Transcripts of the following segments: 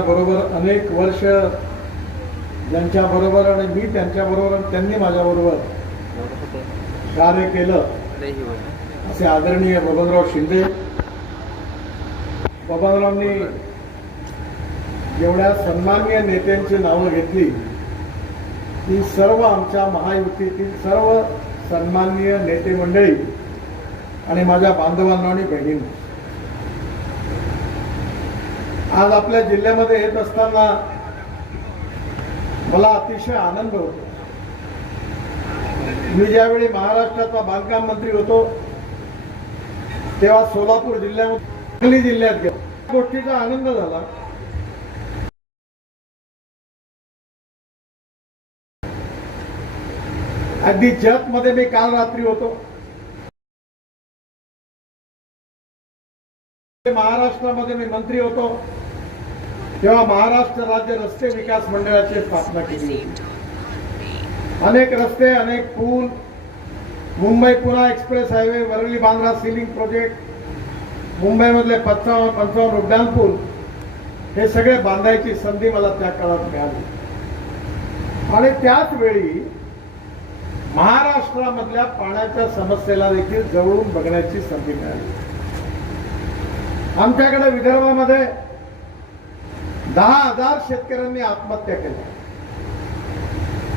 बरोबर अनेक वर्ष ज्यांच्या बरोबर आणि मी त्यांच्या बरोबर आणि त्यांनी माझ्या बरोबर कार्य केलं असे आदरणीय बबनराव शिंदे. बबनरावांनी जेवढ्या सन्मान्य नेत्यांची नावं घेतली. ती सर्व आमच्या महायुतीतील सर्व सन्माननीय नेते मंडळी आणि माझ्या बांधवांना आणि बहिणींना. आज आपल्या जिल्ह्यामध्ये येत असताना मला अतिशय आनंद होतो. मी ज्यावेळी महाराष्ट्राचा बांधकाम मंत्री होतो तेव्हा सोलापूर जिल्ह्यामध्ये सांगली जिल्ह्यात गेलो. गोष्टीचा आनंद झाला. अगदी जत मध्ये मी काल रात्री होतो. महाराष्ट्रामध्ये मी मंत्री होतो. तेव्हा महाराष्ट्र राज्य रस्ते विकास मंडळाची स्थापना केली. अनेक रस्ते अनेक पूल Mumbai Pune express highway Worli Bandra sea link project मुंबईमधले पंचावन्न पंचावन्न उड्डाण पूल हे सगळे बांधायची संधी मला त्या काळात मिळाली. आणि त्याच वेळी महाराष्ट्रामधल्या पाण्याच्या समस्येला देखील जवळून बघण्याची संधी मिळाली. आमच्याकडे विदर्भामध्ये दहा हजार शेतकऱ्यांनी आत्महत्या केल्या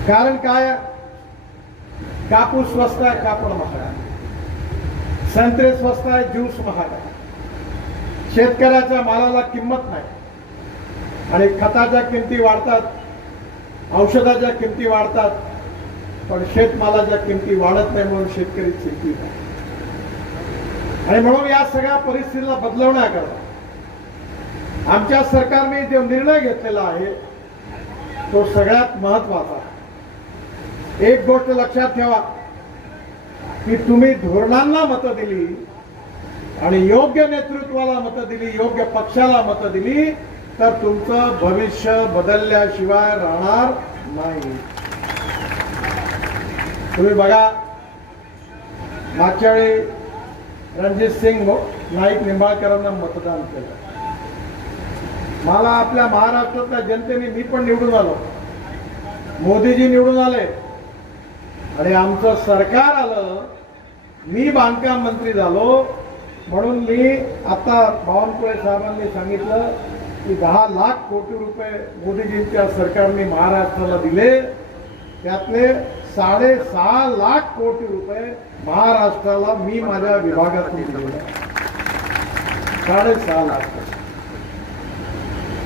कारण काय? कापूस स्वस्त आहे कापड महाग आहे. संत्रे स्वस्त आहे ज्यूस महाग आहे. शेतकऱ्याच्या मालाला किंमत नाही. आणि खताच्या किमती वाढतात औषधाच्या किमती वाढतात पण शेतमालाच्या किमती वाढत नाही म्हणून शेतकरी चिंतित आहे. आणि म्हणून या सगळ्या परिस्थितीला बदलवण्याकरता आमच्या सरकारने जो निर्णय घेतलेला आहे तो सगळ्यात महत्त्वाचा आहे. एक गोष्ट लक्षात ठेवा की तुम्ही धोरणांना मतं दिली आणि योग्य नेतृत्वाला मतं दिली योग्य पक्षाला मतं दिली तर तुमचं भविष्य बदलल्याशिवाय राहणार नाही तुम्ही बघा मागच्या वेळी रणजित सिंग नाईक निंबाळकरांना मतदान केलं मला आपल्या महाराष्ट्रातल्या जनतेने मी पण निवडून आलो. मोदीजी निवडून आले. आणि आमचं सरकार आलं. मी बांधकाम मंत्री झालो. म्हणून मी आता बावनकुळे साहेबांनी सांगितलं की दहा लाख कोटी रुपये मोदीजींच्या सरकारने महाराष्ट्राला दिले. त्यातले साडेसहा लाख कोटी रुपये महाराष्ट्राला मी माझ्या विभागातून दिले. साडेसहा लाख.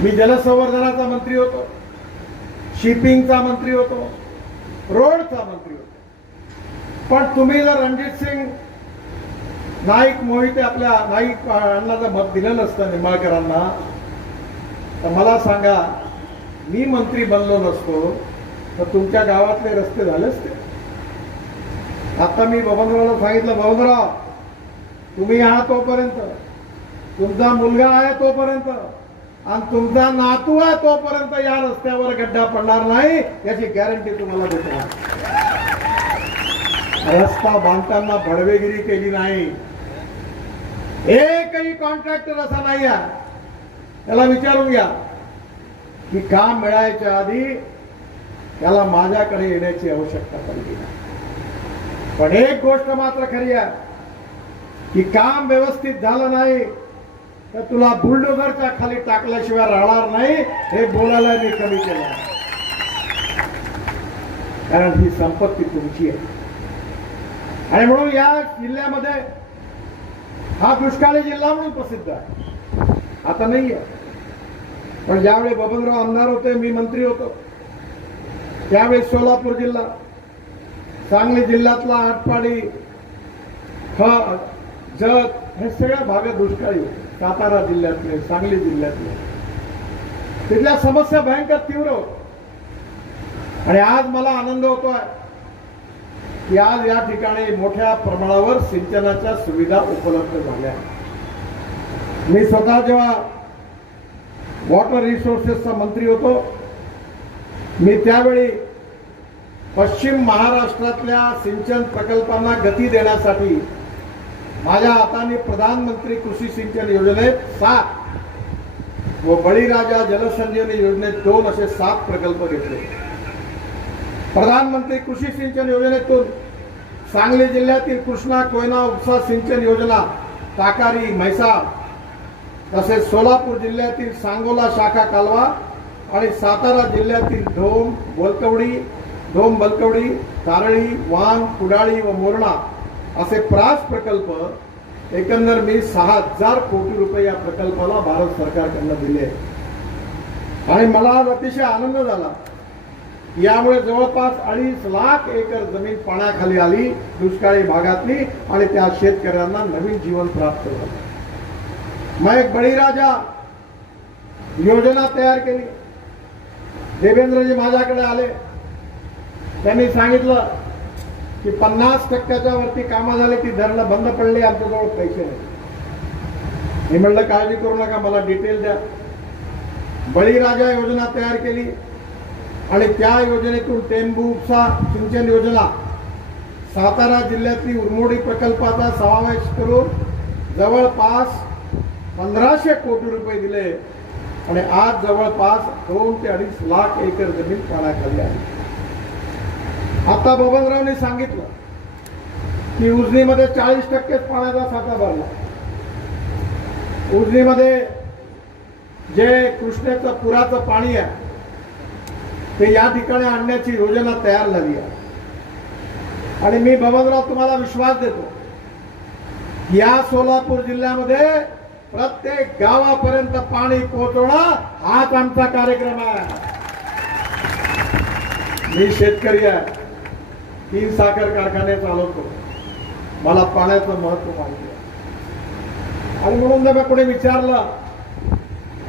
मी जलसंवर्धनाचा मंत्री होतो. शिपिंगचा मंत्री होतो. रोडचा मंत्री होतो. पण तुम्ही जर रणजित सिंग नाईक मोहिते आपल्या नाईक यांना जर मत दिलं नसतं निंबाळकरांना तर मला सांगा मी मंत्री बनलो नसतो तर तुमच्या गावातले रस्ते झाले असते. आता मी बबनरावला सांगितलं बबनराव तुम्ही आहात तोपर्यंत. तुमचा मुलगा आहे तोपर्यंत. आणि तुमचा नातू आहे तोपर्यंत या रस्त्यावर गड्डा पडणार नाही याची गॅरंटी तुम्हाला देतो. रस्ता बांधताना भडवेगिरी केली नाही. एकही कॉन्ट्रॅक्टर असा नाही त्याला विचारून घ्या. की काम मिळायच्या आधी त्याला माझ्याकडे येण्याची आवश्यकता पडली पण एक गोष्ट मात्र खरी आहे की काम व्यवस्थित झालं नाही तर तुला बुलडोगरच्या खाली टाकल्याशिवाय राहणार नाही. हे बोलायला मी कमी केलं कारण ही संपत्ती तुमची आहे. आणि म्हणून या जिल्ह्यामध्ये हा दुष्काळी जिल्हा म्हणून प्रसिद्ध आहे. आता नाही आहे पण ज्यावेळी बबनराव आमदार होते मी मंत्री होतो. त्यावेळी सोलापूर जिल्हा सांगली जिल्ह्यातला आटपाडी ख जत हे सगळ्या भागात दुष्काळी होते. सातारा जिल्ह्यातले सांगली जिल्ह्यातले. तिथल्या समस्या भयंकर तीव्र होत. आणि आज मला आनंद होतोय की आज या ठिकाणी मोठ्या प्रमाणावर सिंचनाच्या सुविधा उपलब्ध झाल्या. मी स्वतः जेव्हा वॉटर रिसोर्सेसचा मंत्री होतो मी त्यावेळी पश्चिम महाराष्ट्रातल्या सिंचन प्रकल्पांना गती देण्यासाठी माझ्या हाताने प्रधानमंत्री कृषी सिंचन योजनेत सात. व बळीराजा जलसंजीवनी योजनेत दोन असे सात प्रकल्प घेतले. प्रधानमंत्री कृषी सिंचन योजनेतून सांगली जिल्ह्यातील कृष्णा कोयना उपसा सिंचन योजना ताकारी म्हैसाळ तसेच सोलापूर जिल्ह्यातील सांगोला शाखा कालवा आणि सातारा जिल्ह्यातील धोम बोलकवडी धोम बलकवडी तारळी वांग कुडाळी व मोरणा असे प्रास प्रकल्प एकंदर मी सहा हजार कोटी रुपये या प्रकल्पाला भारत सरकारकडनं दिले आणि मला आज अतिशय आनंद झाला. यामुळे जवळपास अडीच लाख एकर जमीन पाण्याखाली आली दुष्काळी भागातली आणि त्या शेतकऱ्यांना नवीन जीवन प्राप्त झालं. मग एक बळीराजा योजना तयार केली. देवेंद्रजी माझ्याकडे आले. त्यांनी सांगितलं की पन्नास टक्क्याच्या वरती कामं झाली ती धरणं बंद पडली आमच्याजवळ पैसे नाही. मी म्हणलं काळजी करू नका मला डिटेल द्या. बळीराजा योजना तयार केली आणि त्या योजनेतून टेंबू उपसा सिंचन योजना सातारा जिल्ह्यातली उरमोडी प्रकल्पाचा समावेश करून जवळपास पंधराशे कोटी रुपये दिले. आणि आज जवळपास दोन ते अडीच लाख एकर जमीन पाण्याखाली आहे. आता बबनरावने सांगितलं की उजनीमध्ये चाळीस टक्केच पाण्याचा साठा भरला. उजनीमध्ये जे कृष्णेचं पुराचं पाणी आहे ते या ठिकाणी आणण्याची योजना तयार झाली आहे. आणि मी बबनराव तुम्हाला विश्वास देतो या सोलापूर जिल्ह्यामध्ये प्रत्येक गावापर्यंत पाणी पोहोचवणं हाच आमचा कार्यक्रम आहे. मी शेतकरी आहे. तीन साखर कारखाने चालवतो. मला पाण्याचं महत्त्व माहिती आहे. आणि म्हणून जर कोणी विचारलं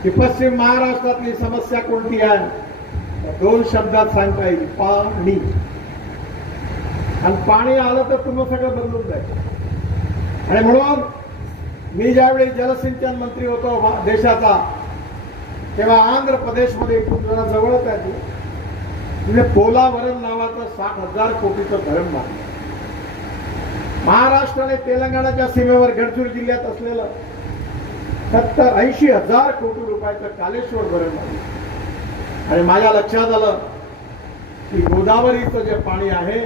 की पश्चिम महाराष्ट्रातली समस्या कोणती आहे दोन शब्दात सांगता येईल पाणी. आणि पाणी आलं तर तुम्ही सगळं बदलून जाईल. आणि म्हणून मी ज्यावेळी जलसिंचन मंत्री होतो देशाचा तेव्हा आंध्र प्रदेशमध्ये खूप जरा जवळच आहे. म्हणजे पोलावरम नावाचं साठ हजार कोटीचं धरण बांधलं महाराष्ट्र आणि तेलंगणाच्या सीमेवर गडचिर जिल्ह्यात असलेलं सत्तर ऐंशी हजार कोटी रुपयाचं कालेश्वर धरण बांधलं आणि माझ्या लक्षात आलं की गोदावरीचं जे पाणी आहे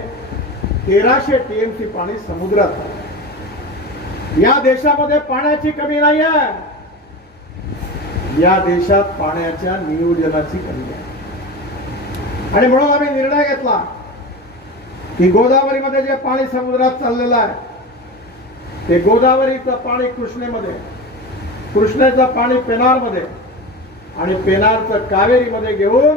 तेराशे टीएमसी पाणी समुद्रात आहे. या देशामध्ये पाण्याची कमी नाही आहे या देशात पाण्याच्या नियोजनाची कमी आहे. आणि म्हणून आम्ही निर्णय घेतला की गोदावरीमध्ये जे पाणी समुद्रात चाललेलं आहे ते गोदावरीचं पाणी कृष्णेमध्ये कृष्णेचं पाणी पेनारमध्ये आणि पेनारचं कावेरीमध्ये घेऊन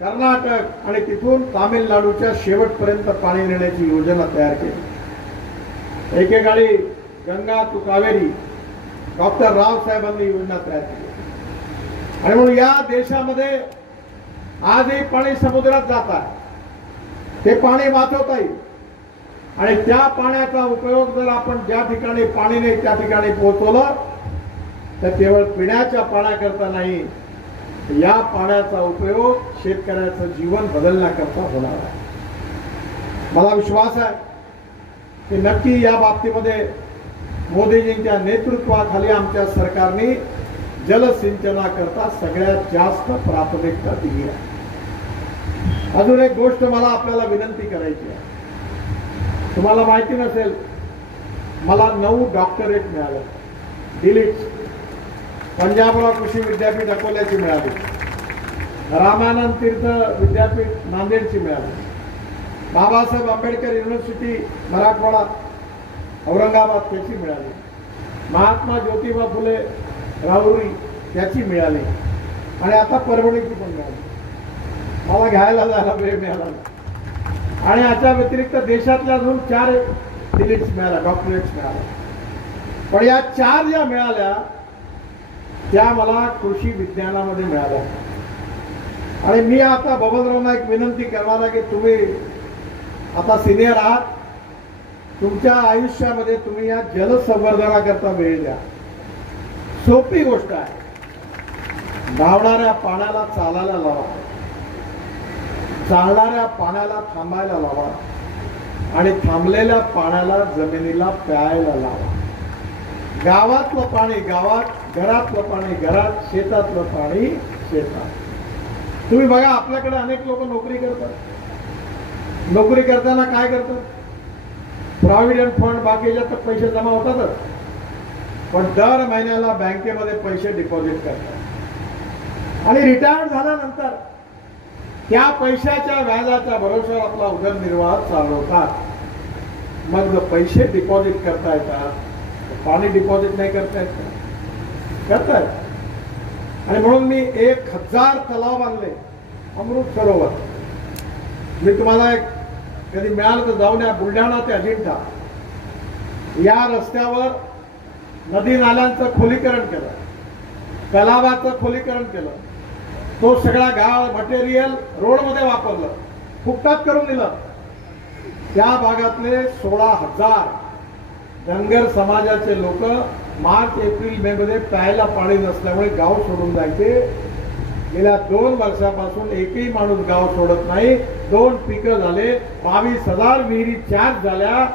कर्नाटक आणि तिथून तामिळनाडूच्या शेवटपर्यंत पाणी नेण्याची योजना तयार केली. एकेकाळी गंगा तू कावेरी डॉक्टर रावसाहेबांनी योजना तयार केली. आणि म्हणून या देशामध्ये आजही पाणी समुद्रात जात आहे. ते पाणी वाचवता येईल आणि त्या पाण्याचा उपयोग जर आपण ज्या ठिकाणी पाणी नाही त्या ठिकाणी पोहोचवलं तर केवळ पिण्याच्या पाण्याकरता नाही या पाण्याचा उपयोग शेतकऱ्याचं जीवन बदलण्याकरता होणार आहे. मला विश्वास आहे की नक्की या बाबतीमध्ये मोदीजींच्या नेतृत्वाखाली आमच्या सरकारने जलसिंचनाकरता सगळ्यात जास्त प्राथमिकता दिली आहे. अजून एक गोष्ट मला आपल्याला विनंती करायची आहे. तुम्हाला माहिती नसेल मला नऊ डॉक्टरेट मिळालं. दिल्लीत पंजाबराव कृषी विद्यापीठ अकोल्याची मिळाली. रामानंद तीर्थ विद्यापीठ नांदेडची मिळाली. बाबासाहेब आंबेडकर युनिव्हर्सिटी मराठवाडा औरंगाबाद त्याची मिळाली. महात्मा ज्योतिबा फुले राहुरी त्याची मिळाली. आणि आता परभणीची पण मिळाली. मला घ्यायला जायला वेळ मिळाला आणि याच्या व्यतिरिक्त देशातल्या अजून चार डिलीट्स मिळाल्या डॉक्टरेट्स मिळाल्या. पण या चार ज्या मिळाल्या त्या मला कृषी विज्ञानामध्ये मिळाल्या. आणि मी आता बबनरावना एक विनंती करणार आहे की तुम्ही आता सिनियर आहात. तुमच्या आयुष्यामध्ये तुम्ही या जलसंवर्धनाकरता वेळ द्या. सोपी गोष्ट आहे. धावणाऱ्या पाण्याला चालायला लावा. चालणाऱ्या पाण्याला थांबायला लावा आणि थांबलेल्या पाण्याला जमिनीला प्यायला लावा. गावातलं पाणी गावात घरातलं पाणी घरात शेतातलं पाणी शेतात. तुम्ही बघा आपल्याकडे अनेक लोक नोकरी करतात. नोकरी करताना काय करतात? प्रॉव्हिडंट फंड बाकीच्या तर पैसे जमा होतातच. पण दर महिन्याला बँकेमध्ये पैसे डिपॉझिट करतात. आणि रिटायर्ड झाल्यानंतर त्या पैशाच्या व्याजाच्या भरोश्यावर आपला उदरनिर्वाह चालवतात. मग जर पैसे डिपॉझिट करता येतात. पाणी डिपॉझिट नाही करता येत. का? करतायत. आणि म्हणून मी एक हजार तलाव बांधले. अमृत सरोवर. मी तुम्हाला एक कधी मिळालं तर जाऊन या बुलढाणा ते अजिंठा. या रस्त्यावर नदी नाल्यांचं खोलीकरण केलं. तलावाचं खोलीकरण केलं. तो सगळा गाव मटेरियल रोडमध्ये वापरलं. फुकटात करून दिलं. त्या भागातले सोळा हजार धनगर समाजाचे लोक मार्च एप्रिल मे मध्ये प्यायला पाणी नसल्यामुळे गाव सोडून जायचे. गेल्या दोन वर्षापासून एकही माणूस गाव सोडत नाही. दोन पिकं झाले. बावीस हजार विहिरी चार्ज झाल्या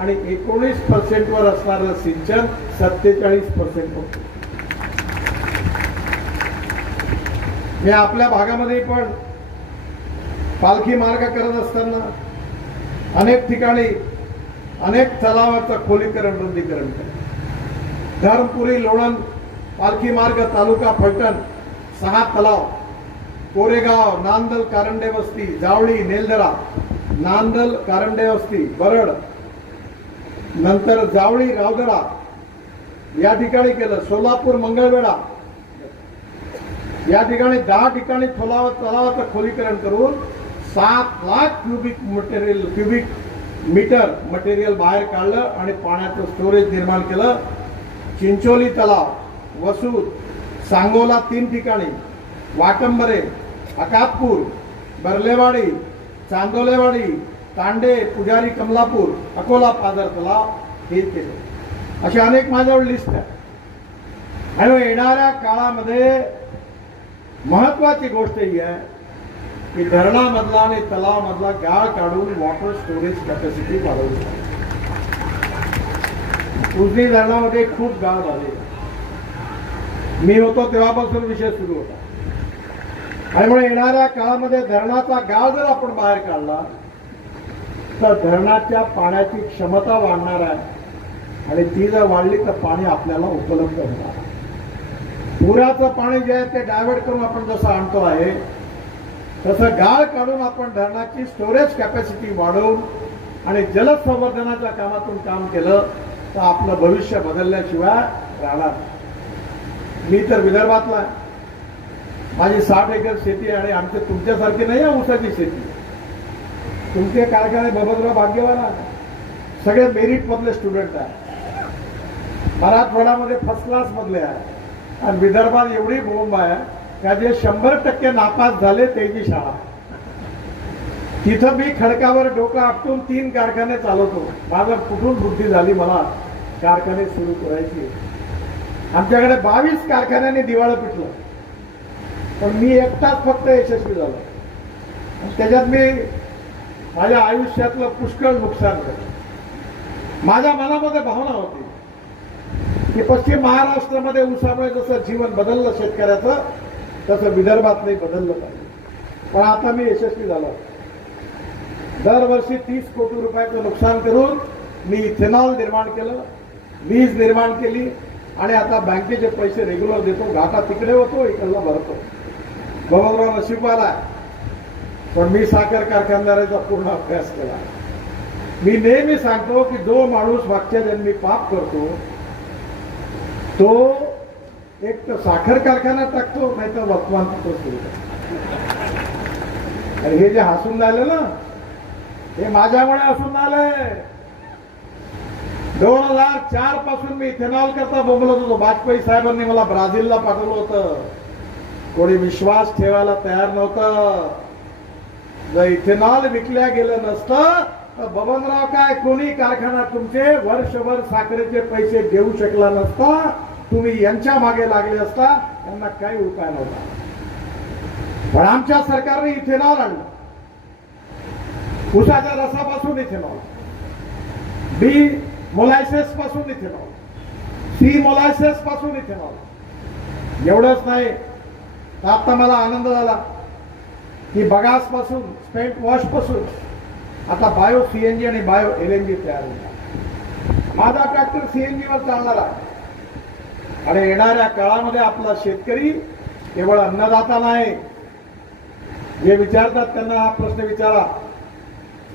आणि एकोणीस पर्सेंटवर असणारं सिंचन सत्तेचाळीस पर्सेंट होतं. मी आपल्या भागामध्ये पण पालखी मार्ग करत असताना अनेक ठिकाणी अनेक तलावाचं खोलीकरण रुंदीकरण केलं. धर्मपुरी लोणंद पालखी मार्ग तालुका फलटण सहा तलाव. कोरेगाव नांदल कारंडे वस्ती जावळी नेलदरा नांदल कारंडे वस्ती बरड. नंतर जावळी रावदरा. या ठिकाणी केलं. सोलापूर मंगळवेढा. या ठिकाणी दहा ठिकाणी तलाव तलावाचं खोलीकरण करून सात lakh cubic material cubic metre material बाहेर काढलं आणि पाण्याचं स्टोरेज निर्माण केलं. चिंचोली तलाव वसूद सांगोला तीन ठिकाणी वाटंबरे अकापूर बर्लेवाडी चांदोलेवाडी तांडे पुजारी कमलापूर अकोला पादर तलाव हे केले. अशी अनेक माझ्यावर लिस्ट आहे. आणि येणाऱ्या काळामध्ये महत्वाची गोष्ट ही आहे की धरणामधला आणि तलावामधला गाळ काढून वॉटर स्टोरेज कॅपॅसिटी वाढवली उजनी धरणामध्ये खूप गाळ झाले. मी होतो तेव्हापासून विषय सुरू होता. आणि म्हणून येणाऱ्या काळामध्ये धरणाचा गाळ जर आपण बाहेर काढला तर धरणाच्या पाण्याची क्षमता वाढणार आहे. आणि ती जर वाढली तर पाणी आपल्याला उपलब्ध होणार पुराचं पाणी जे आहे ते डायव्हर्ट करून आपण जसं आणतो आहे तसं गाळ काढून आपण धरणाची स्टोरेज कॅपॅसिटी वाढवून आणि जलसंवर्धनाच्या कामातून काम केलं तर आपलं भविष्य बदलल्याशिवाय राहणार मी तर विदर्भातला माझी साठ एकर शेती आहे आणि आमच्या तुमच्यासारखी नाही आहे ऊसाची शेती. तुमचे कारखाने बबनराव भाग्यवान सगळे मेरिट मधले स्टुडंट आहे मराठवाड्यामध्ये फर्स्ट क्लास मधले आहे आणि विदर्भात एवढी बोंब आहे का जे शंभर टक्के नापास झाले त्याची शाळा. तिथं मी खडकावर डोकं आपटून तीन कारखाने चालवतो. माझं कुठून बुद्धी झाली मला कारखाने सुरू करायची? आमच्याकडे बावीस कारखान्याने दिवाळं पिटलं. पण मी एकटाच फक्त यशस्वी झालो. त्याच्यात मी माझ्या आयुष्यातलं पुष्कळ नुकसान झालं. माझ्या मनामध्ये भावना होती. की पश्चिम महाराष्ट्रामध्ये ऊसामुळे जसं जीवन बदललं शेतकऱ्याचं तसं विदर्भात नाही बदललं पाहिजे. पण आता मी यशस्वी झालो. दरवर्षी तीस कोटी रुपयाचं नुकसान करून मी इथेनॉल निर्माण केलं वीज निर्माण केली आणि आता बँकेचे पैसे रेग्युलर देतो घाटा तिकडे होतो इकडला भरतो. बबनराव नशिबवाला आहे. पण मी साखर कारखानदाराचा पूर्ण अभ्यास केला. मी नेहमी सांगतो की जो माणूस मागच्या जन्मी पाप करतो तो एक तर साखर कारखाना टाकतो नाही तर वर्तमानपत्र सुरू आणि हे जे हसून राहिलं ना हे माझ्यामुळे हसून आलंय दोन हजार चारपासून मी इथेनॉल करता बोंबलत होतो. वाजपेयी साहेबांनी मला ब्राझीलला पाठवलं होतं. कोणी विश्वास ठेवायला तयार नव्हतं. जर इथेनॉल विकल्या गेलं नसतं बबनराव काय कोणी कारखाना तुमचे वर्षभर साखरेचे पैसे देऊ शकला नसता? तुम्ही यांच्या मागे लागले असता त्यांना काही उपाय नव्हता. पण आमच्या सरकारने इथेनॉल आणलं. उसाच्या रसापासून इथेनॉल. बी मोलायसेस पासून इथेनॉल. सी मोलायसेस पासून इथेनॉल. एवढंच नाही आता मला आनंद झाला की बगासपासून स्पेंट वॉशपासून आता बायो सीएनजी आणि बायो एलएनजी तयार होईल माझा ट्रॅक्टर सीएनजी वर चालणार. आहे आणि येणाऱ्या काळामध्ये आपला शेतकरी केवळ अन्नदाता नाही. जे विचारतात त्यांना हा प्रश्न विचारा.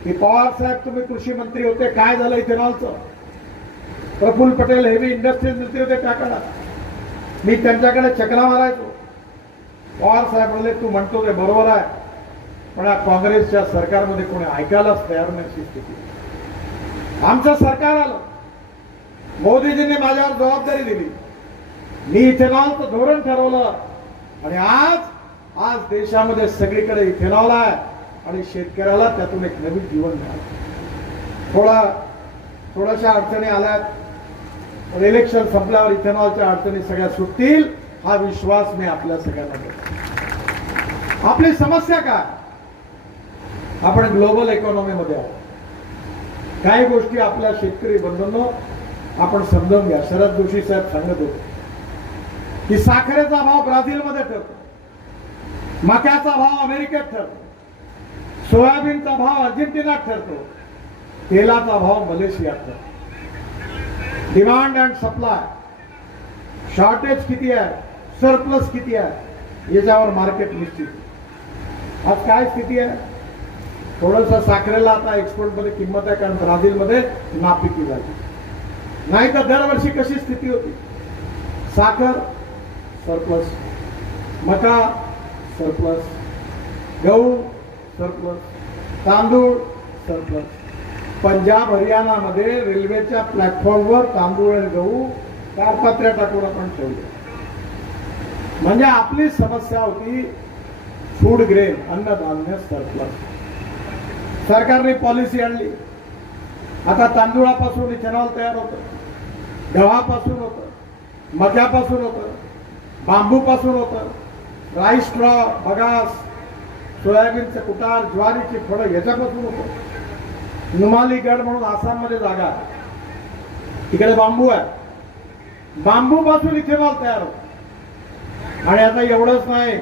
की पवार साहेब तुम्ही कृषी मंत्री होते काय झालं इथेनॉलचं प्रफुल्ल पटेल हेवी इंडस्ट्रीज मंत्री होते त्या काळात मी त्यांच्याकडे चक्रा मारायचो. पवार साहेब म्हणले तू म्हणतो ते बरोबर आहे. पण या काँग्रेसच्या सरकारमध्ये कोणी ऐकायलाच तयार नाही स्थिती. आमचं सरकार आलं. मोदीजींनी माझ्यावर जबाबदारी दिली. मी इथेनॉलचं धोरण ठरवलं. आणि आज आज देशामध्ये सगळीकडे इथेनॉल आहे. आणि शेतकऱ्याला त्यातून एक नवीन जीवन मिळालं. थोडा थोड्याशा अडचणी आल्यात. पण इलेक्शन संपल्यावर इथेनॉलच्या अडचणी सगळ्या सुटतील हा विश्वास मी आपल्या सगळ्यांना आपली समस्या काय? आपण ग्लोबल इकॉनॉमीमध्ये आहोत. काही गोष्टी आपल्या शेतकरी बंधूंनो आपण समजून घ्या. शरद जोशी साहेब सांगत होते की साखरेचा भाव ब्राझीलमध्ये ठरतो. मक्याचा भाव अमेरिकेत ठरतो. सोयाबीनचा भाव अर्जेंटिनात ठरतो. तेलाचा भाव मलेशियात ठरतो. डिमांड अँड सप्लाय शॉर्टेज किती आहे? सरप्लस किती आहे? याच्यावर मार्केट निश्चित. आज काय स्थिती आहे? थोडस साखरेला आता एक्सपोर्टमध्ये किंमत आहे कारण ब्राझीलमध्ये नापिकी झाली नाही तर दरवर्षी कशी स्थिती होती? साखर सरप्लस मका सरप्लस गहू सरप्लस तांदूळ सरप्लस पंजाब हरियाणामध्ये रेल्वेच्या प्लॅटफॉर्मवर तांदूळ आणि गहू कारपात्र्या टाकून आपण ठेवले. म्हणजे आपली समस्या होती फूड ग्रेन अन्नधान्य सरप्लस सरकारने पॉलिसी आणली. आता तांदूळापासून इथेनॉल तयार होतं. गव्हापासून होतं. मक्यापासून होतं. बांबूपासून होतं. राईस स्ट्रॉ बगास सोयाबीनचं कुटार ज्वारीची फळं याच्यापासून होतं. नुमालीगड म्हणून आसाममध्ये जागा आहे. तिकडे बांबू आहे. बांबूपासून इथेनॉल तयार होतं. आणि आता एवढंच नाही.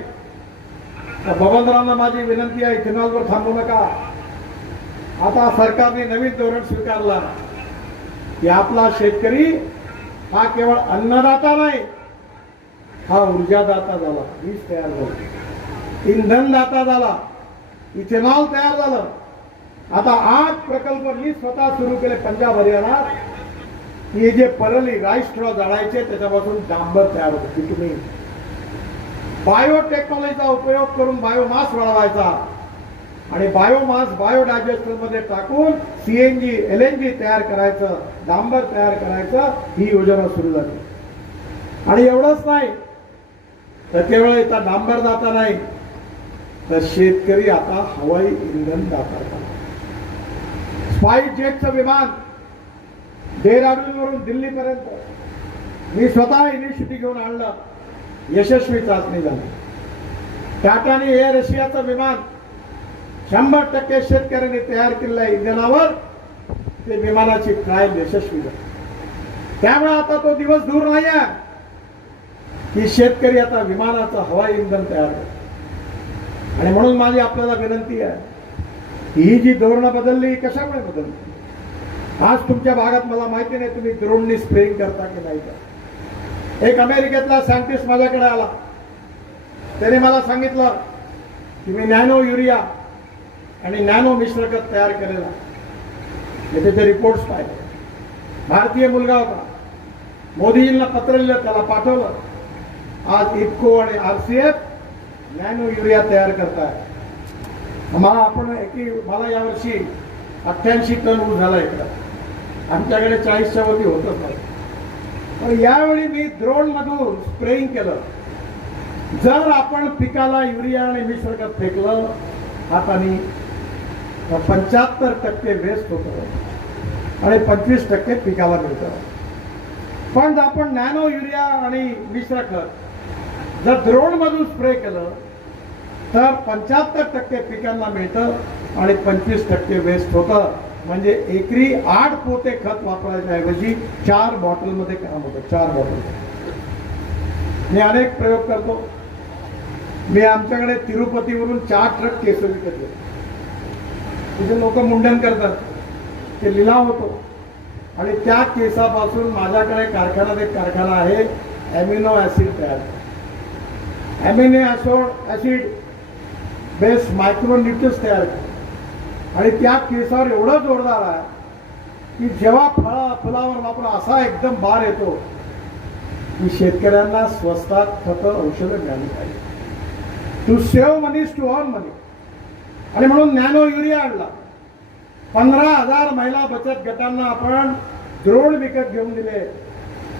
तर बबनरावला माझी विनंती आहे इथेनॉलवर थांबू नका. आता सरकारने नवीन धोरण स्वीकारला. की आपला शेतकरी हा केवळ अन्नदाता नाही हा ऊर्जादाता झाला वीज तयार झाली. इंधनदाता झाला इथेनॉल तयार झालं. आता आठ प्रकल्प मी स्वतः सुरू केले पंजाब हरियाणात हे जे परली राईस स्ट्रॉ जाळायचे त्याच्यापासून डांबर तयार होते की तुम्ही बायोटेक्नॉलॉजीचा उपयोग करून बायोमास वाढवायचा. आणि बायोमास बायोडायजेस्टरमध्ये टाकून सीएनजी जी तयार करायचं डांबर तयार करायचं ही योजना सुरू झाली. आणि एवढंच नाही तर केवळ इथं डांबर दाता नाही तर शेतकरी आता हवाई इंधन दाता स्पाईस जेटचं विमान डेहराडूनवरून दिल्लीपर्यंत मी स्वतः इनिशिएटिव्ह घेऊन आणलं यशस्वी चाचणी झाली. टाटाने एअर रशियाचं विमान शंभर टक्के शेतकऱ्यांनी तयार केलेल्या इंधनावर ते विमानाची ट्रायल यशस्वी झाली. त्यामुळे आता तो दिवस दूर नाही आहे की शेतकरी आता विमानाचं हवाई इंधन तयार करतो. आणि म्हणून माझी आपल्याला विनंती आहे ही जी धोरणं बदलली ही कशामुळे बदलली? आज तुमच्या भागात मला माहिती नाही तुम्ही ड्रोननी स्प्रेइंग करता की नाही का एक अमेरिकेतला सायंटिस्ट माझ्याकडे आला. त्याने मला सांगितलं की मी नॅनो युरिया आणि नॅनो मिश्रखत तयार केलेला. मी त्याचे रिपोर्ट्स पाहिले. भारतीय मुलगा होता. मोदीजींना पत्र लिहिलं त्याला पाठवलं. आज इफको आणि R C F nano urea तयार करताय. मला आपण एकी मला यावर्षी अठ्ठ्याऐंशी टन ऊस झाला इकडं. आमच्याकडे चाळीसच्या वरती होतच नाही पण यावेळी मी द्रोण मधून स्प्रेइंग केलं. जर आपण पिकाला युरिया आणि मिश्रखत फेकलं हाताने पंच्याहत्तर टक्के वेस्ट होतं. आणि पंचवीस टक्के पिकाला मिळतं. पण जर आपण नॅनो युरिया आणि मिश्र खत जर द्रोणमधून स्प्रे केलं तर पंच्याहत्तर टक्के पिकांना मिळतं आणि पंचवीस टक्के वेस्ट होतं. म्हणजे एकरी आठ पोते खत वापरायच्या ऐवजी चार बॉटलमध्ये काम होतं. चार बॉटल मी अनेक प्रयोग करतो. मी आमच्याकडे तिरुपतीवरून चार ट्रक केस विकत घेतो तिथे लोक मुंडन करतात. ते लिलाव होतो. आणि त्या केसापासून माझ्याकडे कारखान्यात एक कारखाना आहे ॲमिनो ॲसिड तयार. ॲमिनो ॲसोड ॲसिड बेस मायक्रोन्युट्रियस तयार आणि त्या केसावर एवढं जोरदार आहे की जेव्हा फळा फुलावर वापर असा एकदम बार येतो की शेतकऱ्यांना स्वस्तात खतं औषधं मिळाली पाहिजे to save moneys to earn money आणि म्हणून नॅनो युरिया आणला. पंधरा हजार महिला बचत गटांना आपण द्रोण विकत घेऊन दिले.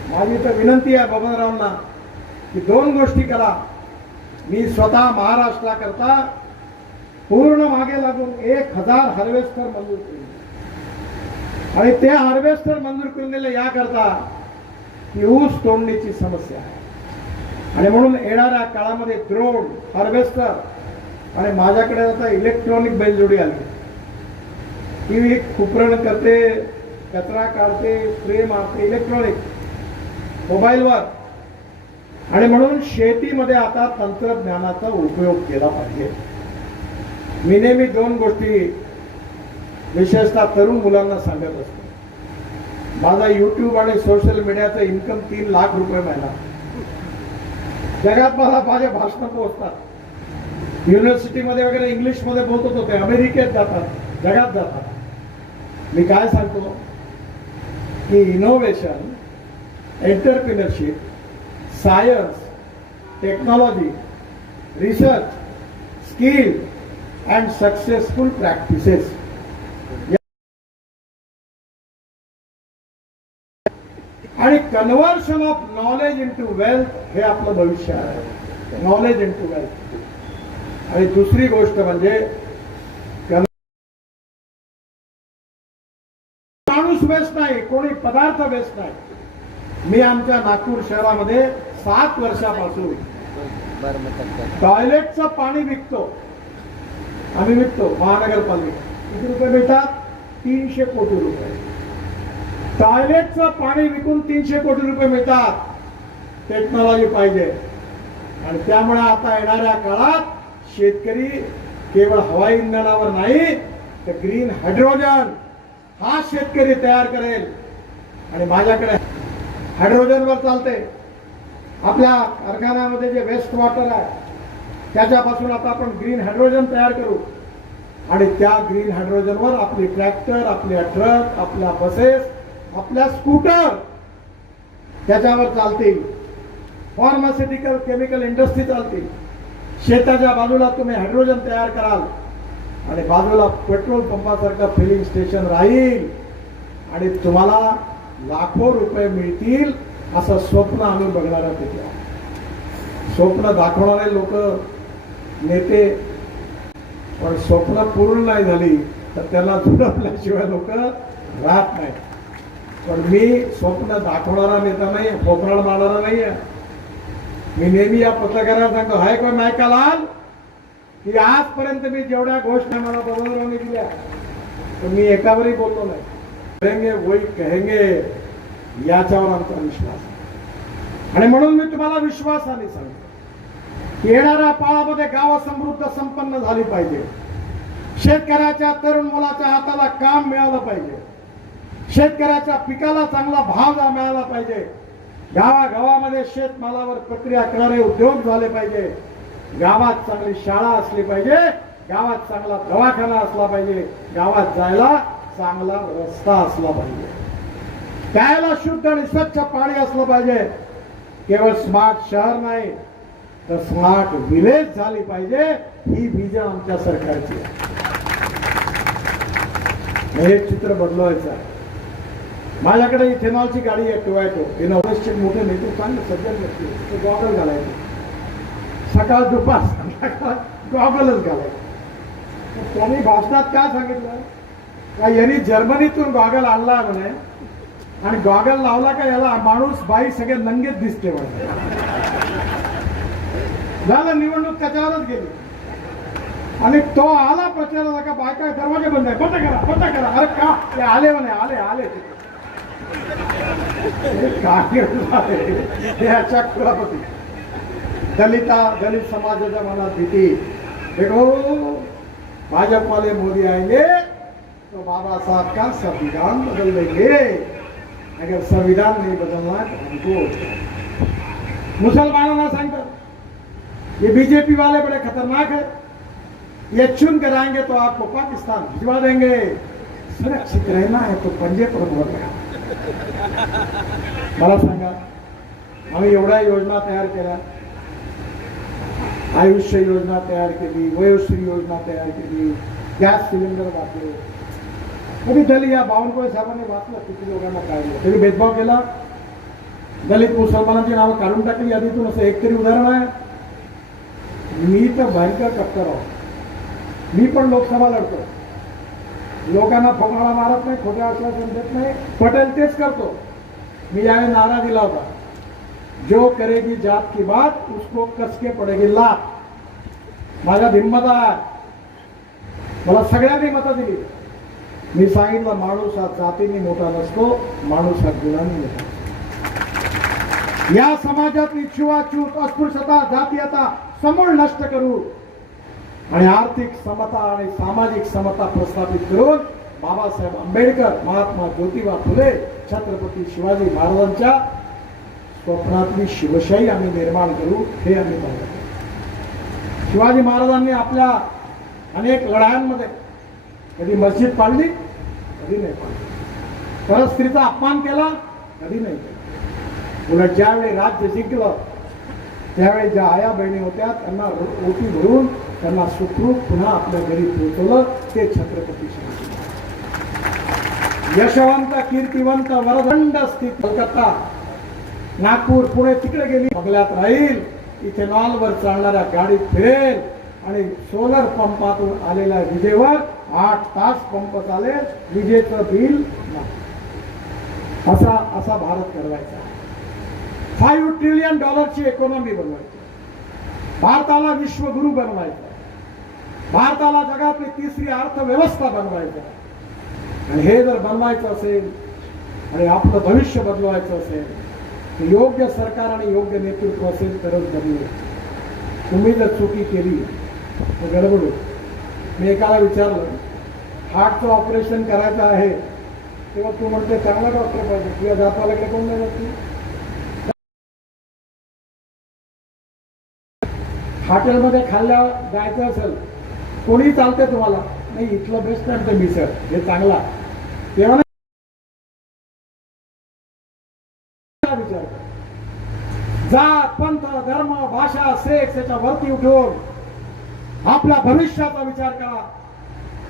माझी तर विनंती आहे बबनरावांना की दोन गोष्टी करा. मी स्वतः महाराष्ट्राकरता पूर्ण मागे लागून एक हजार हार्वेस्टर मंजूर केले. आणि ते हार्वेस्टर मंजूर करून दिले याकरता की ऊस तोडणीची समस्या आहे. आणि म्हणून येणाऱ्या काळामध्ये द्रोण हार्वेस्टर आणि माझ्याकडे आता इलेक्ट्रॉनिक बैलजोडी आली. ती खुपरण करते कचरा काढते स्प्रे मारते इलेक्ट्रॉनिक मोबाईलवर आणि म्हणून शेतीमध्ये आता तंत्रज्ञानाचा उपयोग केला पाहिजे. मी नेहमी दोन गोष्टी विशेषतः तरुण मुलांना सांगत असतो. माझा युट्यूब आणि सोशल मीडियाचं इन्कम तीन लाख रुपये महिना. जगात मला माझे भाषण पोहोचतात. युनिव्हर्सिटीमध्ये वगैरे इंग्लिशमध्ये बोलत होते अमेरिकेत जातात. जगात जातात. मी काय सांगतो? की innovation entrepreneurship science technology research skill and successful practices आणि conversion of knowledge into wealth हे आपलं भविष्य आहे. नॉलेज इन टू वेल्थ आणि दुसरी गोष्ट म्हणजे माणूस बेस्ट नाही कोणी पदार्थ बेस्ट नाही. मी आमच्या नागपूर शहरामध्ये सात वर्षापासून टॉयलेटचं पाणी विकतो. आम्ही विकतो महानगरपालिका किती रुपये मिळतात? तीनशे कोटी रुपये. टॉयलेटचं पाणी विकून तीनशे कोटी रुपये मिळतात. टेक्नॉलॉजी पाहिजे. आणि त्यामुळे आता येणाऱ्या काळात शेतकरी केवळ हवाई इंधनावर नाही तर ग्रीन हायड्रोजन हा शेतकरी तयार करेल. आणि माझ्याकडे हायड्रोजनवर चालते आपल्या कारखान्यामध्ये जे वेस्ट वॉटर आहे त्याच्यापासून आता आपण ग्रीन हायड्रोजन तयार करू. आणि त्या ग्रीन हायड्रोजनवर आपली ट्रॅक्टर आपल्या ट्रक आपल्या बसेस आपल्या स्कूटर त्याच्यावर चालतील. फार्मास्युटिकल केमिकल इंडस्ट्री चालतील. शेताच्या बाजूला तुम्ही हायड्रोजन तयार कराल. आणि बाजूला पेट्रोल पंपासारखं फिलिंग स्टेशन राहील. आणि तुम्हाला लाखो रुपये मिळतील असं स्वप्न आम्ही बघणार आहोत. तिथे स्वप्न दाखवणारे लोक नेते पण स्वप्न पूर्ण नाही झाली तर त्याला झुडपल्याशिवाय लोक राहत नाही पण मी स्वप्न दाखवणारा नेता नाही फोकराळ मारणारा नाही आहे मी नेहमी या पत्रकारांना सांगतो हाय कोण ऐकायला की आजपर्यंत मी जेवढ्या घोषणा मला बरोबरांनी दिल्या तर मी एकावरही बोललो नाही. कहेंगे वही कहेंगे याच्यावर आमचा विश्वास आणि म्हणून मी तुम्हाला विश्वासाने सांगतो की येणाऱ्या काळामध्ये गाव समृद्ध संपन्न झाली पाहिजे. शेतकऱ्याच्या तरुण मुलाच्या हाताला काम मिळालं पाहिजे. शेतकऱ्याच्या पिकाला चांगला भाव मिळाला पाहिजे. गावागावामध्ये शेतमालावर प्रक्रिया करणारे उद्योग झाले पाहिजे. गावात चांगली शाळा असली पाहिजे. गावात चांगला दवाखाना असला पाहिजे. गावात जायला चांगला रस्ता असला पाहिजे. प्यायला शुद्ध आणि स्वच्छ पाणी असलं पाहिजे. केवळ स्मार्ट शहर नाही तर स्मार्ट विलेज झाली पाहिजे. ही बीज आमच्या सरकारची आहे. हे चित्र बदलवायचं आहे. माझ्याकडे इथेनॉलची गाडी आहे टोमॅटो इनोव्हेशन मोठे नेते चांगले सज्जन व्यक्ती ते गॉगल घालायचे. सकाळ दुपार संध्याकाळ गॉगलच घालायचे. त्यांनी भाषणात काय सांगितलं? का यांनी जर्मनीतून गॉगल आणला म्हणे आणि गॉगल लावला का याला माणूस बाई सगळे नंगेत दिसते म्हणे झालं निवडणूक त्याच्यावरच गेली. आणि तो आला प्रचाराला का बायका दरवाजे बंद आहे बंद करा बंद करा. अरे का? ते आले म्हणे आले आले. हे? हे कुलापती दलिता दलित भीती देखो भाजपा वाले मोदी आएँगे तो बाबा साहब का संविधान बदल देंगे अगर संविधान नहीं बदलना तो हमको मुसलमानों सांगतात ये बीजेपी वाले बड़े खतरनाक है ये चुन कर आएँगे तो आपको पाकिस्तान भिजवा देंगे सुरक्षित रहना है तो पंजे पर मोहर लगा मला सांगा आम्ही एवढ्या योजना तयार केल्या. आयुष्य योजना तयार केली वयोश्री योजना तयार केली गॅस सिलेंडर वाचले कधी दलित या बावनकुळे साहेबांनी वाचलं किती लोकांना काढलं तरी भेदभाव केला. दलित मुसलमानांची नावं काढून टाकली यादीतून असं एक तरी उदाहरण आहे. मी तर भयंकर कट्टर आहोत. मी पण लोकसभा लढतो. लोकांना फकाळा मारत नाही खोटे आश्वासन देत नाही. पटेल तेच करतो. मी यावेळी नारा दिला होता. जो करेगी जात की बात उसको कसके पडेगी लात. माझ्या धिंमत आहे मला सगळ्यांनी मतं दिली. मी सांगितलं माणूस हा जातीने मोठा नसतो माणूस हा गुणांनी मोठा असतो. या समाजातली छुवाछूत अस्पृश्यता जातीयता समूळ नष्ट करू. आणि आर्थिक समता आणि सामाजिक समता प्रस्थापित करून बाबासाहेब आंबेडकर महात्मा ज्योतिबा फुले छत्रपती शिवाजी महाराजांच्या स्वप्नातली शिवशाही आम्ही निर्माण करू हे आम्ही पाहिलं शिवाजी महाराजांनी आपल्या अनेक लढायांमध्ये कधी मस्जिद पाडली कधी नाही पाडली. परत स्त्रीचा अपमान केला कधी नाही केला. उलट ज्यावेळी राज्य जिंकलं त्यावेळी ज्या आया बहिणी होत्या त्यांना ओटी भरून त्यांना सुखरूप पुन्हा आपल्या घरी पोहोचवलं ते छत्रपती शिवाजी. यशवंत कीर्तिवंत वरदंड स्थित कलकत्ता नागपूर पुणे तिकडे गेली बगल्यात राहील. इथेनॉलवर चालणाऱ्या गाडीत फिरेल आणि सोलर पंपातून आलेल्या विजेवर आठ तास पंप चालेल विजेचं बिल नाही. असा असा भारत घडवायचा. फाईव्ह ट्रिलियन डॉलरची इकॉनॉमी बनवायची. भारताला विश्वगुरु बनवायचा. भारताला जगातली तिसरी अर्थव्यवस्था बनवायचा. आणि हे जर बनवायचं असेल आणि आपलं भविष्य बदलवायचं असेल तर योग्य सरकार आणि योग्य नेतृत्व असेल तरच बदलेल तुम्ही जर चुकी केली तर गडबडू. मी एकाला विचारलं हार्टचं ऑपरेशन करायचं आहे तेव्हा तू म्हणते चांगला डॉक्टर पाहिजे. तुझ्या जाताला कोण नाही हॉटेलमध्ये खाल्ल्या जायचं असेल कोणी चालते तुम्हाला. नाही इथलं बेस्ट आहे ते मिसळ हे चांगला तेव्हा विचार जात पंथ धर्म भाषा सेक्स याच्या वरती उठून आपल्या भविष्याचा विचार करा.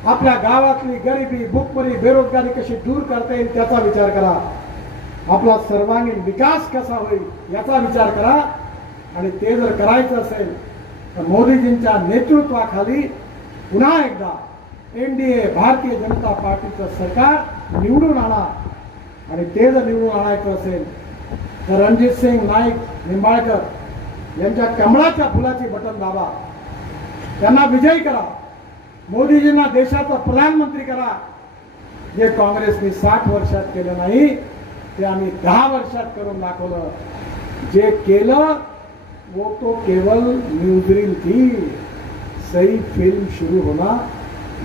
आपल्या गावातली गरिबी भूकमरी बेरोजगारी कशी दूर करता येईल त्याचा विचार करा. आपला सर्वांगीण विकास कसा होईल याचा विचार करा. आणि ते जर करायचं असेल मोदीजींच्या नेतृत्वाखाली पुन्हा एकदा N D A Bharatiya Janata पार्टीचं सरकार निवडून आणा. आणि ते जर निवडून आणायचं असेल तर रणजित सिंग नाईक निंबाळकर यांच्या कमळाच्या फुलाची बटन दाबा. त्यांना विजयी करा. मोदीजींना देशाचा प्रधानमंत्री करा. जे काँग्रेसने साठ वर्षात केलं नाही ते आम्ही दहा वर्षात करून दाखवलं. जे केलं वो तो केवल न्यूज रील थी सही फिल्म शुरू होना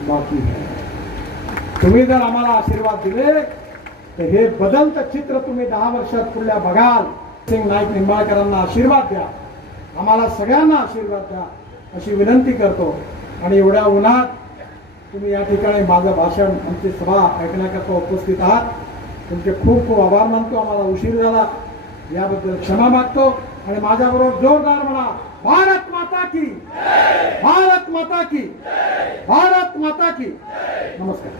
बाकी है। तुम्ही जर आम्हाला आशीर्वाद दिले तर हे बदलतं चित्र तुम्ही दहा वर्षात पुढल्या बघाल। सिंग नाईक निंबाळकरांना आशीर्वाद द्या। आम्हाला सगळ्यांना आशीर्वाद द्या अशी विनंती करतो आणि एवढ्या उन्हात तुम्ही या ठिकाणी माझं भाषण आमची सभा ऐकण्याकरता उपस्थित आहात. तुमचे खूप खूप आभार मानतो. आम्हाला उशीर झाला. याबद्दल क्षमा मागतो. आणि माझ्याबरोबर जोरदार म्हणा भारत माता की भारत माता की भारत माता की नमस्कार.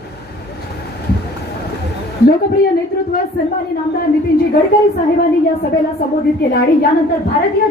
लोकप्रिय नेतृत्व सन्मानी नामदार नितीनजी गडकरी साहेबांनी या सभेला संबोधित केलं आणि यानंतर भारतीय